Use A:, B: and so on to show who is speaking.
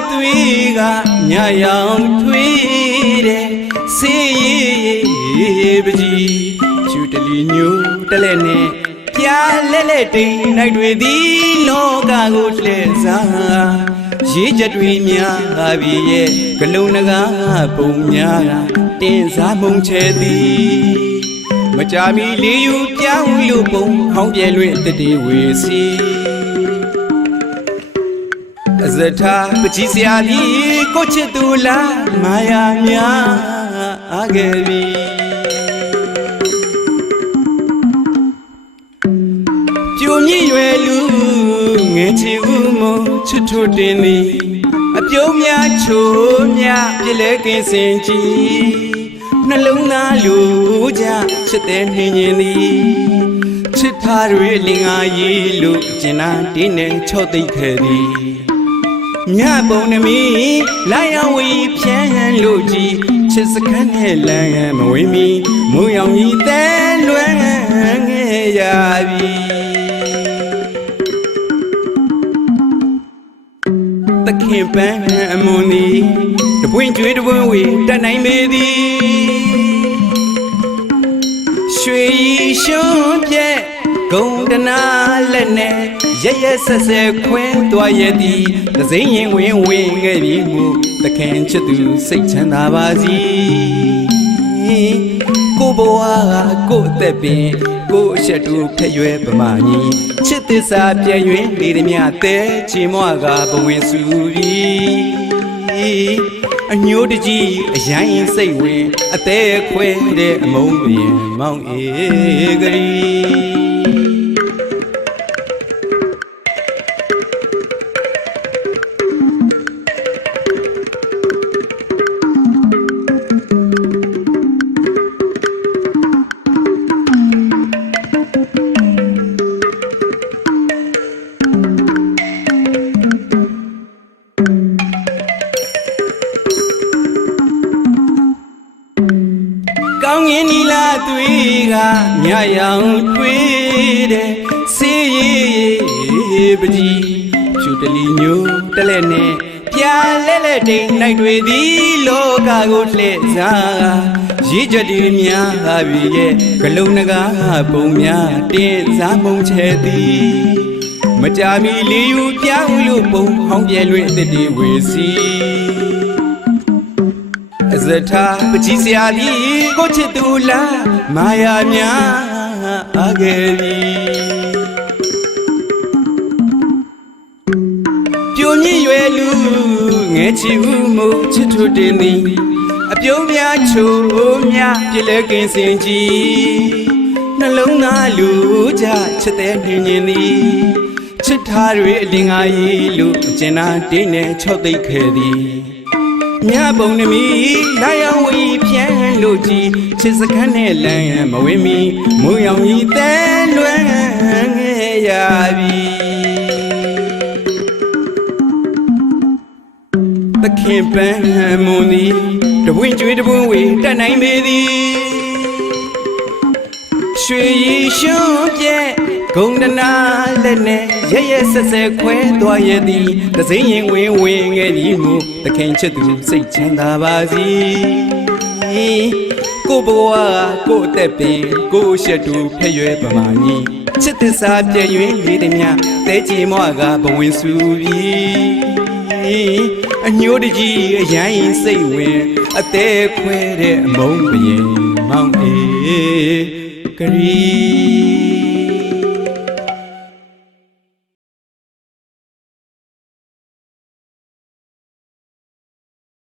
A: င်းငင်းနီလာသွေးကညရောင်ထွေးတဲ့ဆေးရည်ပကြီးဖြူတလီညိုတလဲနဲ့ပြားလဲလဲတိမ်နိုင်တွေသည်လောကကိုလှည့်စားရေးချက်တွေများပြီရဲ့ဂလုံးနဂါပုံများကတင်စားမုံချဲသည်မကြမီလေးယူပြောင်းလို့ပုံဟောင်းပြဲလွင့်တတိဝေစီ အဇထာပကြီးစရာဒီကိုချစ်သူလားမာယာများအကယ်ပြီပြိုမြင့်ရွယ်လူငယ်ချီဦးမချစ်ထွတ်တင်သည်အပြုံးများချိုးများပြည့်လဲကင်းစင်ကြည်နှလုံးသားလူကြချစ်တဲ့နှင်းရင်သည်ချစ်ထားတွေလင်္ကာရီလို့ကျင်နာတင်းနဲ့ချော့သိပ်ခဲ့သည် မြပုံနမီလာရဝီဖြန်းလို့ကြည်ချစ်စခန်းနဲ့လမ်းမဝေးမီမုံရောင်ကြီးတဲလွမ်းငယ်ရပြီတခင်ပန်းအမွန်သည်တပွင့်ကျွေးတပွင့်ဝေတက်နိုင်ပေသည်ရွှေရီရှုံးပြဲဂုံတနာလက်နဲ့ ရရဆက်ဆက်ခွင်းသွားရသည်သစိမ့်ရင်ဝင်ဝင်ငယ်ပြီမှုသခင်ချစ်သူစိတ်ချမ်းသာပါစီကိုဘဝကကိုအသက်ပင်ကိုအချက်တူဖက်ရွယ်ပမာညီချစ်သစ္စာပြည့်ရွင်နေသည်မြတဲချီမွားကဘဝင်စုပြီးအညိုးတကြီးအရိုင်းစိတ်ဝင် အသေးခွဲတဲ့အမုန်းပြင်မောင်အေဂရီ ကောင်းငင်နီလာသွေးကညရောင်ထွေးတဲ့စေးရည်ပကြီးဖြူတလီညိုတလဲနဲ့ပြာလဲလဲတိမ်နိုင်တွေသည်လောကကိုလှည့်စားရေးချက်တွေများလာပြီရဲ့ဂလုံးနဂါပုံများတင်စားမုံချဲသည်မကြမီလေးယူပြောင်းလို့ပုံဟောင်းပြဲလွင့်အတ္တိဝေစီ အဇထာပကြီးစရာဒီကိုချစ်သူလားမာယာများအကယ်ပြီပြိုမြင့်ရွယ်လူငယ်ချီဦးမို့ချစ်ထွတ်တင်သည်အပြုံးများချိုးများပြည့်လဲကင်းစင်ကြည်နှလုံးသားလူကြချစ်တဲ့နှင်းရင်သည်ချစ်ထားတွေအလင်္ကာရီလူအကျဉ်းနာတင်းနဲ့ချော့သိပ်ခဲ့သည် မြပုံနမီလာယဝီဖြန်းလို့ကြည်ချစ်စခန်းနဲ့လမ်းမဝင်းမီမုံရောင်ကြီးတဲလွမ်းငယ်ရပြီသခင်ပန်းမွန်သည်တပွင့်ကျွေးတပွင့်ဝေတက်နိုင်ပေသည်ရွှေရီရှုံးပြဲ ဂုံတနာလက်နဲ့ရရဆက်ဆက်ခွဲသွားရသည်တစိမ့်ရင်ဝင်ဝင်ငယ်သည်မူသခင်ချစ်သူစိတ်ချမ်းသာပါစီကိုဘဝကိုအသက်ပင်ကိုရှက်တူဖက်ရွယ်ပမာညီချစ်သစ္စာပြည့်ရွင်လေးသည်များတဲကြည်မွားကဘဝင်စုပြီးအညိုးတကြီးအရိုင်းစိတ်ဝင် အသေးခွဲတဲ့အမုန်းပင်မောင်အေဂရီ